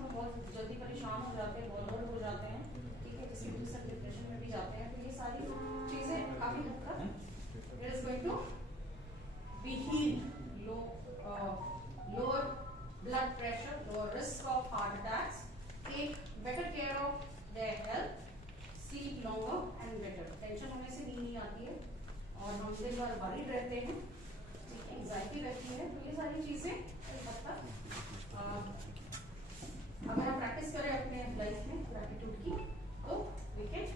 हम लोग बहुत जल्दी परेशान हो जाते हैं, बॉलर हो जाते हैं, ठीक है, जिसकी वजह से डिप्रेशन में भी जाते हैं। तो ये सारी चीजें काफी हद तक it is going to be healed. Lower blood pressure, lower risk of heart attacks, take better care of their health, sleep longer and better. Tension होने से नींद नहीं आती है और हम दिन भर वरीड रहते हैं, एंजाइटी रहती है। तो ये सारी चीजें एक हद तक अगर हम प्रैक्टिस करें अपने लाइफ में ग्रैटिट्यूड की, तो we can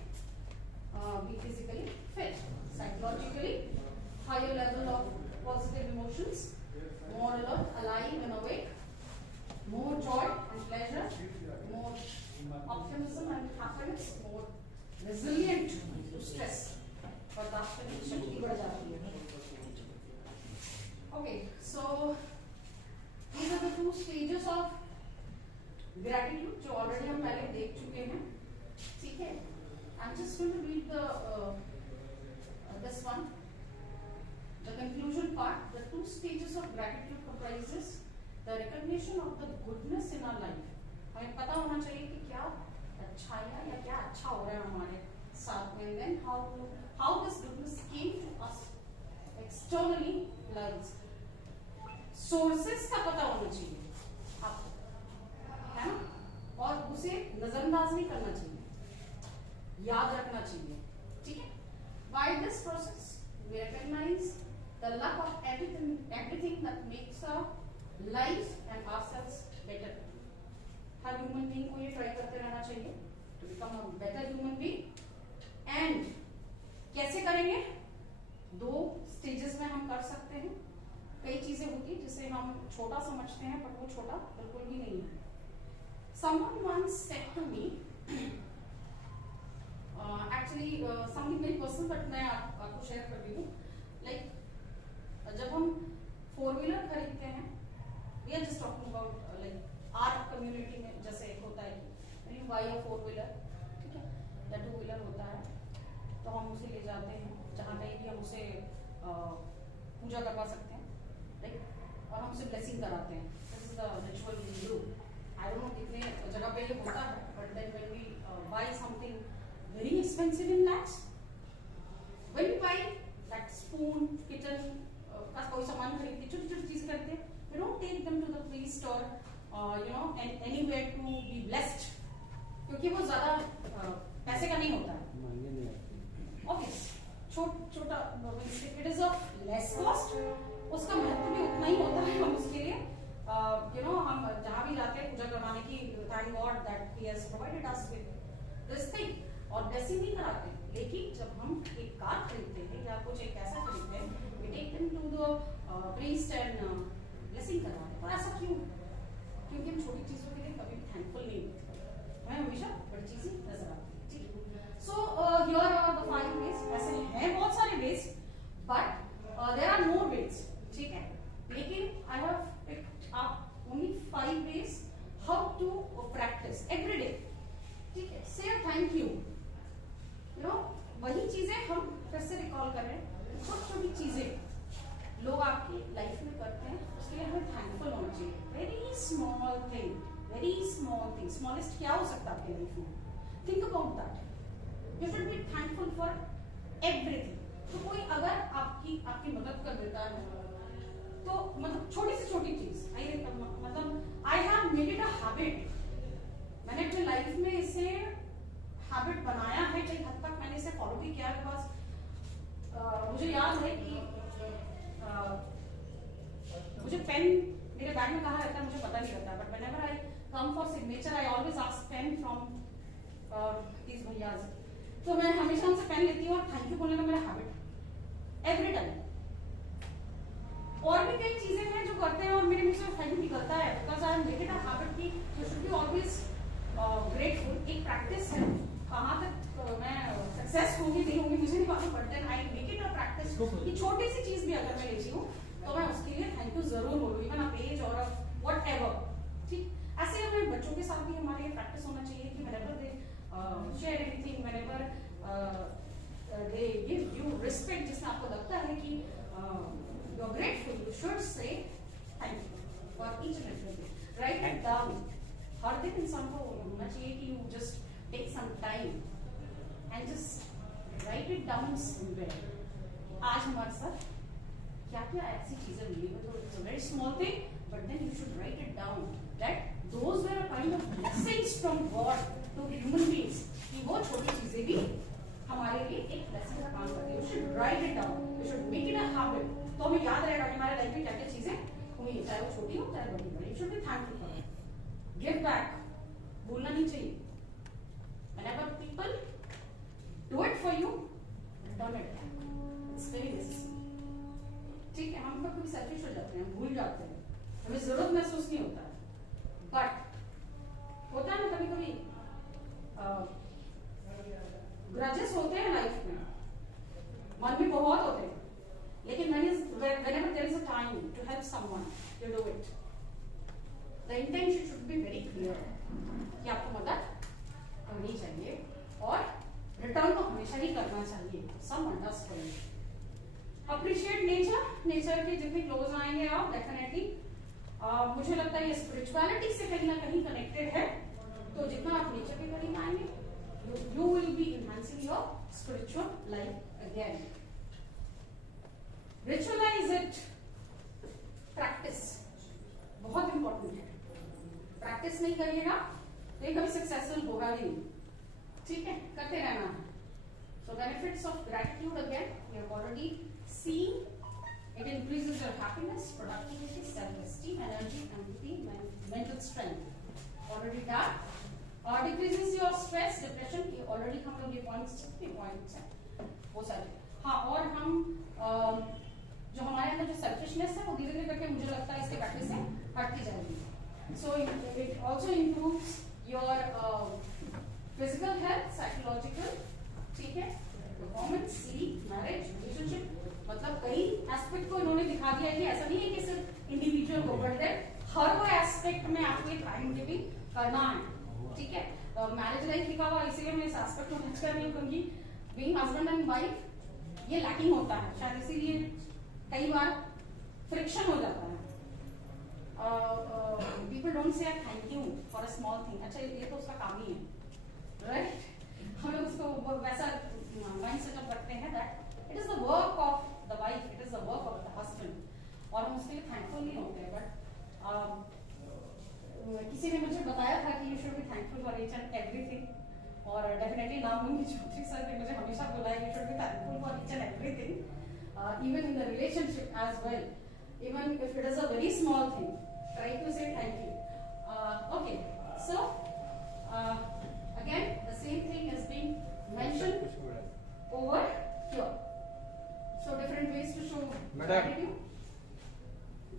be physically fit, psychologically higher level of positive emotions, more alert, alive and awake, more joy and pleasure, more optimism and happiness, more resilient to stress. बर्दाश्त करने की शक्ति बढ़ जाती है। Okay, so these are the two stages of gratitude जो already हम पहले देख चुके हैं, ठीक है। I'm just going to read the this one. The conclusion part, the two stages of gratitude comprises the recognition of the goodness in our life. हमें पता होना चाहिए कि क्या अच्छाइयाँ या क्या अच्छा हो रहा है हमारे साथ में, then how this goodness came to us externally lies. Sources का पता होना चाहिए आपको, है ना, और उसे नजरअंदाज नहीं करना चाहिए, याद रखना चाहिए, ठीक है। By this process we recognize the luck of everything that makes our lives and ourselves better. Her human being को ये ट्राई करते रहना चाहिए to become a better human being. And कैसे करेंगे? दो स्टेजेस में हम कर सकते हैं। कई चीजें होती है जिसे हम छोटा समझते हैं, पर वो छोटा बिल्कुल भी नहीं है। Someone once said to me, actually something very personal, but मैं आपको शेयर कर रही हूँ। Like जब हम 4-व्हीलर खरीदते हैं, we are just talking about like our community में जैसे एक होता है कि you buy a 4-व्हीलर, ठीक है, या 2-व्हीलर होता है, तो हम उसे ले जाते हैं जहाँ कहीं भी हम उसे पूजा करवा सकते हैं, राइट, और हम उसे ब्लेसिंग कराते हैं। This is the ritual we do. I don't know कितने जगह पे ये होता है, but then when we buy something very expensive in lakhs, when we buy that spoon, kitchen का कोई सामान खरीदते, छोटी छोटी चीजें खरीदते हैं, we don't take them to the priest और you know anywhere to be blessed, क्योंकि वो ज्यादा पैसे का नहीं होता है, ऑब्वियस, छोटा, it is of less cost, उसका महत्व भी उतना ही होता है। हम उसके लिए यू नो हम जहां भी जाते हैं पूजा करवाने की, thank God that he has provided us with this thing, और ब्लेसिंग नहीं कराते। लेकिन जब हम एक कार खरीदते हैं या कुछ एक ऐसा खरीदते हैं, we take them to the priest and blessing करवाते हैं। और ऐसा क्यों? क्योंकि हम छोटी चीजों के लिए कभी भी थैंकफुल नहीं होते, हमें हमेशा बड़ी चीजें नजर आती है, ठीक है। So here are the 5 ways। ऐसे हैं बहुत सारे ways, but there are more ways, ठीक है, लेकिन I have picked up only 5 ways how to practise every day, ठीक है। से थैंक यू, यू नो, वही चीजें हम फिर से रिकॉल कर रहे हैं, छोटी छोटी चीजें लोग आपकी लाइफ में करते हैं, उसके लिए हमें थैंकफुल होना चाहिए। Very small thing, very small thing, smallest क्या हो सकता है आपकी लाइफ में, think about that. You should be thankful for everything. तो कोई अगर आपकी मदद कर देता है, तो मतलब छोटी से छोटी चीज, मतलब I have made it a habit, मैंने अपनी लाइफ में इसे हैबिट बनाया है, कई हद तक मैंने इसे फॉलो भी किया। बिकॉज मुझे याद है कि मुझे पेन मेरे बैग में कहाँ रहता है मुझे पता नहीं रहता, but whenever I come for signature I always ask pen from these भैयाज। तो मैं हमेशा उनसे पेन लेती हूँ और थैंक यू बोलने का मेरा हैबिट एवरी टाइम। और भी कई चीजें हैं जो करते हैं और मेरे मुझसे थैंक यू निकलता है, because I am make it a habit कि you should be always grateful. एक प्रैक्टिस है, कहाँ तक मैं सक्सेस होंगी नहीं होंगी मुझे नहीं मालूम, but then I make it a practice कि छोटी सी चीज भी अगर मैं लेती हूँ तो मैं उसके लिए थैंक यू जरूर बोलूँ, इवन अ पेज और व्हाट एवर, ठीक। ऐसे हमें बच्चों के साथ भी हमारे प्रैक्टिस होना चाहिए कि whenever they share anything, whenever they give you respect, जिसमें आपको लगता है कि you are grateful, you should say thank you for each and everything. Write it down. हर दिन इंसान को होना चाहिए कि you just take some time and just write it down somewhere. आज हमारे साथ क्या क्या ऐसी चीजें मिली, तो it's a very small thing but then you should write it down that those were a kind of blessings from God to human beings, कि वो छोटी चीजें भी हमारे लिए एक ब्लेसिंग का काम करती है। You should write it down, you should make it a habit, तो हमें याद रहेगा कि हमारे लाइफ में क्या क्या चीजें हुई, चाहे वो छोटी हो चाहे बड़ी हो। You should be thankful for it, give back, भूलना नहीं चाहिए। Whenever people do it for you, return it back. It's very necessary. ठीक है, हम कभी सेल्फिश हो जाते हैं, भूल जाते हैं, हमें जरूरत महसूस नहीं होता है, बट होता है ना कभी कभी ग्रजेस होते हैं लाइफ में, मन में बहुत होते हैं, लेकिन whenever there is a time to help someone, you do it. The intention should be very clear कि आपको मदद करनी चाहिए और रिटर्न तो हमेशा ही करना चाहिए। Someone does for you. Appreciate nature. Nature के जितने क्लोज आएंगे आप डेफिनेटली, मुझे लगता है ये स्पिरिचुअलिटी से कहीं ना कहीं कनेक्टेड है, तो जितना आप नेचर के करीब आएंगे you will be enhancing your spiritual life again. Ritualize it. Practice बहुत इंपॉर्टेंट है, प्रैक्टिस नहीं करिएगा तो ये कभी सक्सेसफुल होगा ही नहीं, ठीक है, करते रहना है। So benefits of gratitude again we have already seen. It increases your happiness, productivity, self-esteem, energy, empathy, mental strength. Already done. Decreases your stress, depression. ये already हम लोग ये points हैं वो सारे। हाँ, और हम जो हमारे अंदर जो selfishness है वो धीरे धीरे करके मुझे लगता है इसके प्रैक्टिस से हटती जाएगी। So it also improves your physical health, psychological, ठीक है, performance, sleep, marriage, relationship, मतलब कई एस्पेक्ट को इन्होंने दिखा दिया है कि ऐसा नहीं है कि सिर्फ इंडिविजुअल को, बट हर वो एस्पेक्ट में आपको एक टाइम भी करना है, ठीक है। मैरिज लाइफ लिखा हुआ, इसीलिए मैं इस एस्पेक्ट को टच कर रही हूँ क्योंकि बीइंग हस्बैंड एंड वाइफ ये लैकिंग होता है शायद, इसीलिए कई बार फ्रिक्शन हो जाता है। People don't say thank you for a small thing. अच्छा, ये तो उसका काम ही है, राइट? हम लोग उसको वैसा माइंड सेटअप रखते हैं that it is the work of the wife, it is the work of the husband, और हम उसके लिए थैंकफुल नहीं होते हैं। बट किसी ने मुझे बताया था कि you should be thankful for each and everything, और डेफिनेटली नाम लूंगी चौधरी सर ने मुझे हमेशा बोला है you should be thankful for each and everything, even in the relationship as well, even if it is a very small thing, try to say thank you. Okay, so again the same thing has been mentioned over here. So different ways to show gratitude.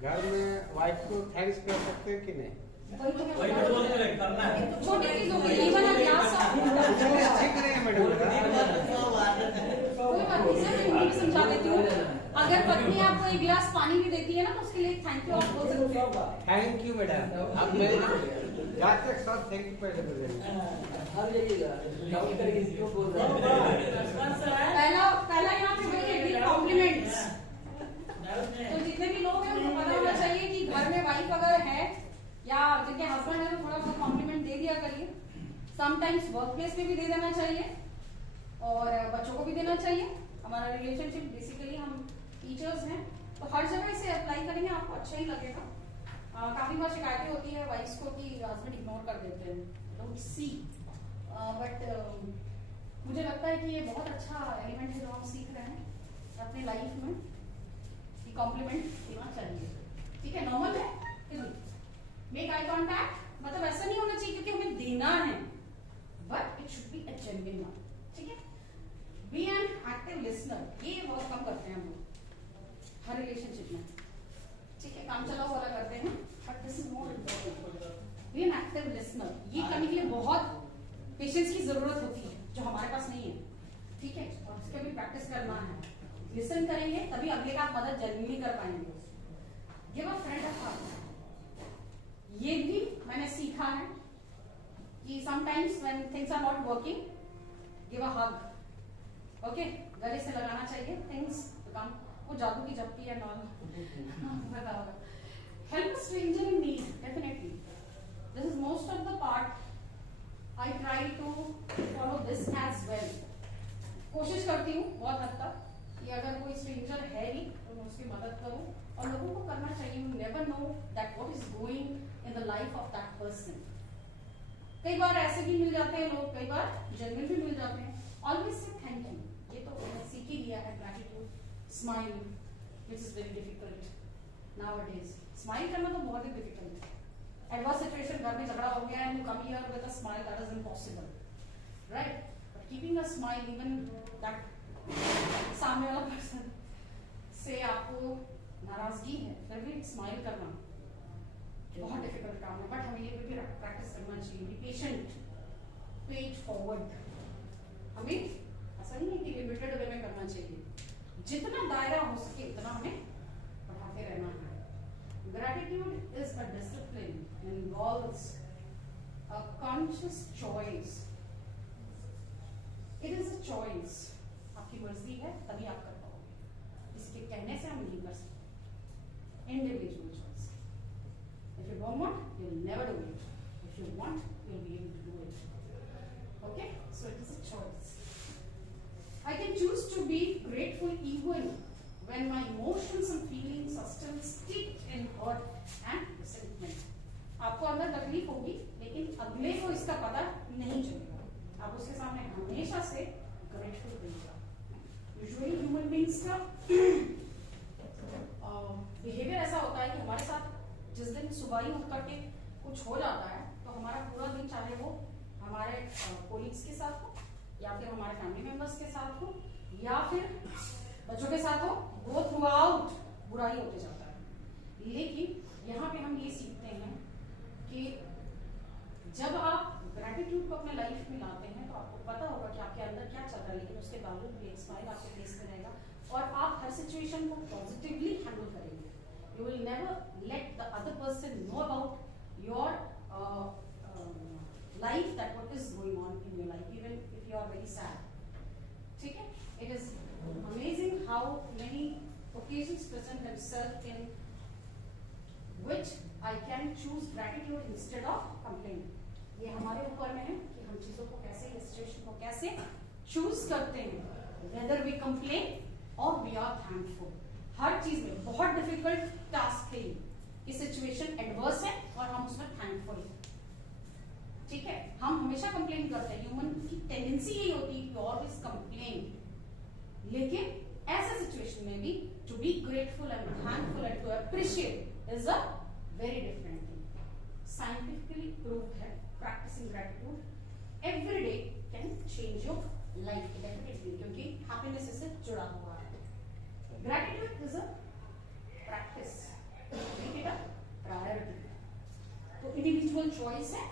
घर में wife को thanks कर सकते हैं कि नहीं? छोटी चीजों के लिए इवन ग्लास ठीक नहीं है मैडम, कोई बात नहीं सर, मैं हिंदी में समझा देती हूँ। अगर पत्नी आपको एक गिलास पानी भी देती है ना तो उसके लिए थैंक यू आप बोल सकते हो। थैंक यू मैडम, आप मेरे जाते सब थैंक यू पहले पहला यहाँ पे बोलिए कॉम्प्लीमेंट्स। तो जितने भी लोग हैं उनको पता होना चाहिए कि घर में वाइफ अगर है या जिनके हस्बैंड है तो थोड़ा बहुत कॉम्प्लीमेंट दे दिया करिए। समटाइम्स वर्क प्लेस में भी दे देना चाहिए और बच्चों को भी देना चाहिए। हमारा रिलेशनशिप बेसिकली हम टीचर्स हैं तो हर जगह इसे अप्लाई करेंगे आपको अच्छा ही लगेगा। काफी बार शिकायतें होती है वाइफ्स को कि हस्बैंड इग्नोर कर देते हैं, डोंट सी, बट मुझे लगता है कि ये बहुत अच्छा एलिमेंट है जो हम सीख रहे हैं अपने लाइफ में कि कॉम्प्लीमेंट देना चाहिए। ठीक है, नॉर्मल है, मेक आई कॉन्टैक्ट, मतलब ऐसा नहीं होना चाहिए क्योंकि हमें देना है, but it should be a genuine one. ठीक है, बी एन एक्टिव लिसनर, ये बहुत कम करते हैं हम लोग हर रिलेशनशिप में। ठीक है, काम चलाओ वाला करते हैं, but this is more important. Be an active listener, ये करने के लिए बहुत पेशेंस की जरूरत होती है जो हमारे पास नहीं है। ठीक है, और उसके भी प्रैक्टिस करना है। लिसन करेंगे तभी अगले का आप मदद जल्दी कर पाएंगे। गिव अ फ्रेंड अ हग, ये भी मैंने सीखा है कि sometimes when things are not working, give a hug. Okay, गले से लगाना चाहिए, थिंग्स बिकम, वो जादू की झपकी है normal. Help stranger in need, definitely This is most of the part. I try to follow this as well. कोशिश करती हूँ बहुत हद तक कि अगर कोई स्ट्रेंजर है ही तो मैं उसकी मदद करूँ, और लोगों को करना चाहिए. You never know that what is going in the life of that person. कई बार ऐसे भी मिल जाते हैं लोग, कई बार जेन्युइन भी मिल जाते हैं. Always say thank you. ये तो मैंने सीख ही लिया है. Gratitude, smile, which is very difficult nowadays. Smile करना तो बहुत ही difficult है. Adverse situation, घर में झगड़ा हो गया and you come here with a smile, that is impossible, right? But keeping a smile, even that सामने वाला person से आपको नाराजगी है, फिर भी स्माइल करना बहुत डिफिकल्ट काम है. बट हमें ये भी प्रैक्टिस करना चाहिए. बी पेशेंट, पे इट फॉरवर्ड. हमें ऐसा नहीं है कि लिमिटेड वे में करना चाहिए. जितना दायरा हो सके उतना हमें बढ़ाते रहना है. Gratitude is a discipline, involves a conscious choice. It is a choice. आपकी मर्जी है तभी आप कर पाओगे. इसके कहने से हम नहीं कर सकते. Individual choice. If you don't want, you will never do it. If you want, you will be able to do it. Okay? So it is a choice. I can choose to be grateful even when my emotions and feelings are still steeped in hurt and resentment. आपको अंदर तकलीफ होगी लेकिन अगले को इसका पता नहीं चलेगा. आप उसके सामने हमेशा से ग्रेटफुल रहिएगा. यूजुअली ह्यूमन बीइंग्स का बिहेवियर ऐसा होता है कि हमारे साथ जिस दिन सुबह ही उठ करके कुछ हो जाता है तो हमारा पूरा दिन, चाहे वो हमारे कोलिग्स के साथ हो या फिर हमारे फैमिली मेंबर्स के साथ हो या फिर बच्चों के साथ हो, वो थ्रू आउट बुरा ही होते जाता है. लेकिन यहाँ पे हम ये सीखते हैं कि जब आप ग्रेटिट्यूड को अपने लाइफ में लाते हैं तो आपको पता होगा कि आपके अंदर क्या चल रहा है, लेकिन उसके बावजूद भी एक स्माइल आपके फेस में रहेगा और आप हर सिचुएशन को पॉजिटिवली हैंडल करेंगे. You will never let the other person know about your life, that what is going on in your life, even if you are very sad. ठीक है? It is amazing how many occasions present themselves in which I can choose gratitude instead of complaining. ये हमारे ऊपर में है कि हम चीजों को कैसे, इस सिचुएशन को कैसे चूज करते हैं. whether we complain or we are thankful. हर चीज में बहुत डिफिकल्ट टास्क है ये सिचुएशन एडवर्स है और हम उसमें थैंकफुल हैं. ठीक है? हम हमेशा कंप्लेन करते हैं. ह्यूमन की टेंडेंसी यही होती है कि ऑलवेज कंप्लेन. लेकिन ऐसे सिचुएशन में भी to be grateful and thankful and to appreciate is a very different thing. Scientifically proved है. Practising gratitude every day can change your life definitely, क्योंकि हैप्पीनेस इससे जुड़ा हुआ है. Gratitude is a practice, make it a priority. तो individual choice है.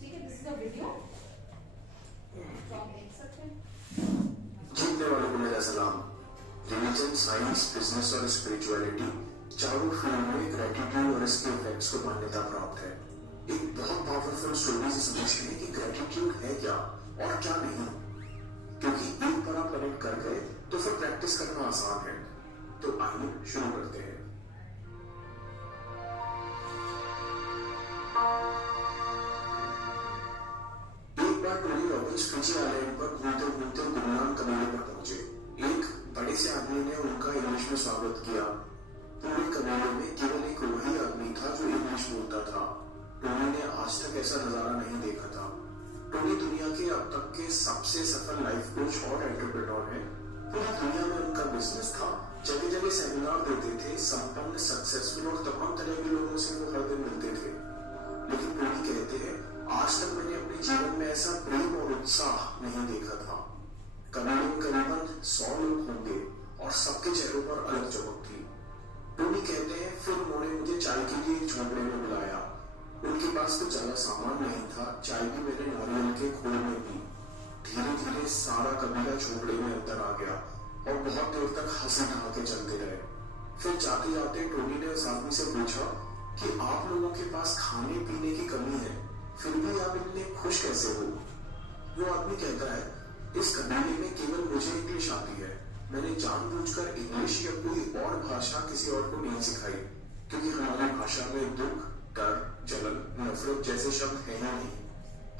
ठीक है? दिस इज अ वीडियो तो आप देख सकते हैं. जीतने वालों को मेरा सलाम. रिलीजन, साइंस, बिजनेस और स्पिरिचुअलिटी चारों फील्ड में ग्रेटिट्यूड और इसके इफेक्ट्स को मान्यता प्राप्त है. एक बहुत पावरफुल स्टोरी से समझते हैं कि ग्रेटिट्यूड है क्या और क्या नहीं, क्योंकि एक बार आप कनेक्ट कर गए तो फिर प्रैक्टिस करना आसान है. तो आइए शुरू करते हैं. एक बार टोनी रॉबिन्स फिजी आइलैंड पर घूमते घूमते गुमनाम कबीले पर पहुंचे. एक बड़े से आदमी ने उनका इंग्लिश में स्वागत किया. पूरे कबीले में केवल एक वही आदमी था जो इंग्लिश बोलता था. टोनी ने आज तक ऐसा नजारा नहीं देखा था. टोनी दुनिया के अब तक के सबसे सफल लाइफ कोच और एंटरप्रेन्योर हैं. पूरी दुनिया में उनका बिजनेस था. जगह जगह सेमिनार देते थे. संपन्न, सक्सेसफुल और तमाम तरह के लोगों से वो हर दिन मिलते थे. लेकिन टोनी कहते हैं, आज तक मैंने अपने जीवन में ऐसा प्रेम और उत्साह नहीं देखा था. कबीले में करीबन 100 लोग होंगे और सबके चेहरों पर अलग चमक थी. टोनी कहते हैं, फिर उन्होंने मुझे चाय के लिए एक झोंपड़े में बुलाया. उनके पास तो ज्यादा सामान नहीं था. चाय भी मैंने नारियल के खोल में पी. धीरे धीरे सारा कबीला झोंपड़े में अंदर आ गया और बहुत देर तक हंसी ठहाके चलते रहे. फिर जाते जाते टोनी ने उस आदमी से पूछा कि आप लोगों के पास खाने पीने की कमी है, फिर भी आप इतने खुश कैसे हो? वो आदमी कहता है, इस कबीले में केवल मुझे इंग्लिश आती है. मैंने जानबूझकर इंग्लिश या कोई और भाषा किसी और को नहीं सिखाई, क्योंकि हमारी भाषा में दुख, डर, जलन, नफरत जैसे शब्द हैं ही नहीं।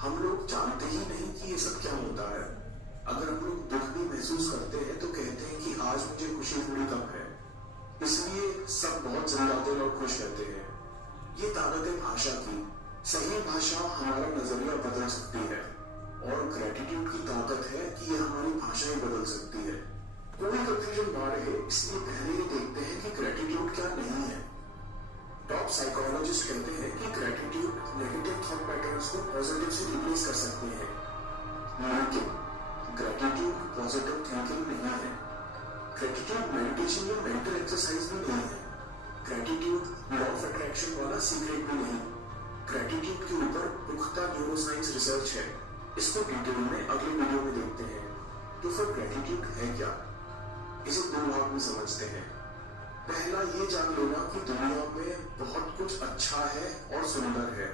हम लोग जानते ही नहीं कि ये सब क्या होता है। अगर हम लोग दुख भी महसूस करते हैं तो कहते हैं कि आज मुझे खुशी थोड़ी कम है, इसलिए सब बहुत ज्यादा और खुश रहते हैं। ये ताकत है भाषा की। सही भाषा हमारा नजरिया बदल सकती है, और ग्रेटिट्यूड की ताकत है कि ये हमारी भाषा ही बदल सकती है। कोई कंफ्यूजन ना रहे, इसलिए पहले ये देखते हैं कि ग्रेटिट्यूड क्या नहीं है। टॉप साइकोलॉजिस्ट कहते हैं कि ग्रेटिट्यूड नेगेटिव थॉट पैटर्न्स को पॉजिटिव से रिप्लेस कर सकते हैं, लेकिन ग्रेटिट्यूड पॉजिटिव थिंकिंग नहीं है। ग्रेटिट्यूड मेडिटेशन या मेंटल एक्सरसाइज भी नहीं है। ग्रेटिट्यूड लॉ ऑफ अट्रैक्शन वाला सीक्रेट भी नहीं। ग्रेटिट्यूड के ऊपर पुख्ता न्यूरोसाइंस रिसर्च है, इसको डिटेल में अगले वीडियो में देखते हैं। तो फिर ग्रेटिट्यूड है क्या? इसे दो भाग में समझते हैं। पहला ये जान लेना कि दुनिया में बहुत कुछ अच्छा है और सुंदर है,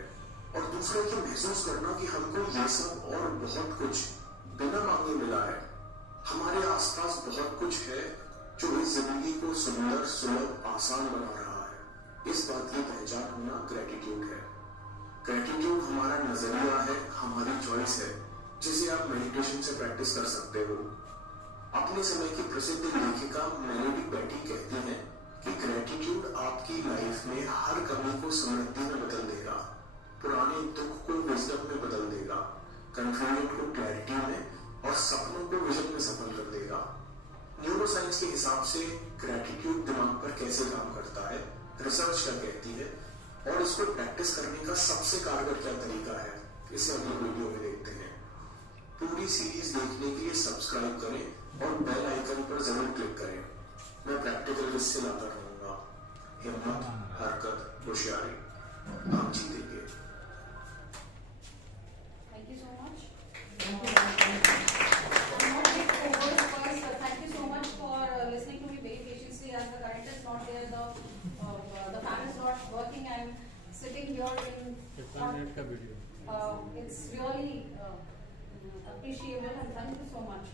और दूसरा ये महसूस करना कि हमको ये सब और बहुत कुछ बिना मांगे मिला है। हमारे आसपास बहुत कुछ है जो इस जिंदगी को सुंदर, सुलभ, आसान बना रहा है। इस बात की पहचान होना ग्रेटिट्यूड है। ग्रेटिट्यूड हमारा नजरिया है, हमारी चॉइस है, जिसे आप मेडिटेशन से प्रैक्टिस कर सकते हो। अपने समय की प्रसिद्ध लेखिका मेलोडी बेटी कहती हैं कि ग्रेटिट्यूड आपकी लाइफ में हर कमी को समृद्धि में बदल देगा, पुराने दुख को विजडम में बदल देगा, कंफ्यूजन को क्लैरिटी में और सपनों को विजन में सफल कर देगा। न्यूरोसाइंस के हिसाब से ग्रेटिट्यूड दिमाग पर कैसे काम करता है, रिसर्च क्या कहती है, और इसको प्रैक्टिस करने का सबसे कारगर क्या तरीका है, इसे अगले वीडियो में देखते हैं। पूरी सीरीज देखने के लिए सब्सक्राइब करें और बेल आइकन पर जरूर क्लिक करें। मैं प्रैक्टिकल किस्से लाता रहूंगा। हिम्मत, हरकत, होशियारी, हम जीतेंगे। Thank you so much. I'm not big focus, but thank you so much for listening to me very patiently. As the current is not there, the fan is not working, and sitting here in. 5 minute का video. It's really appreciable, and thank you so much.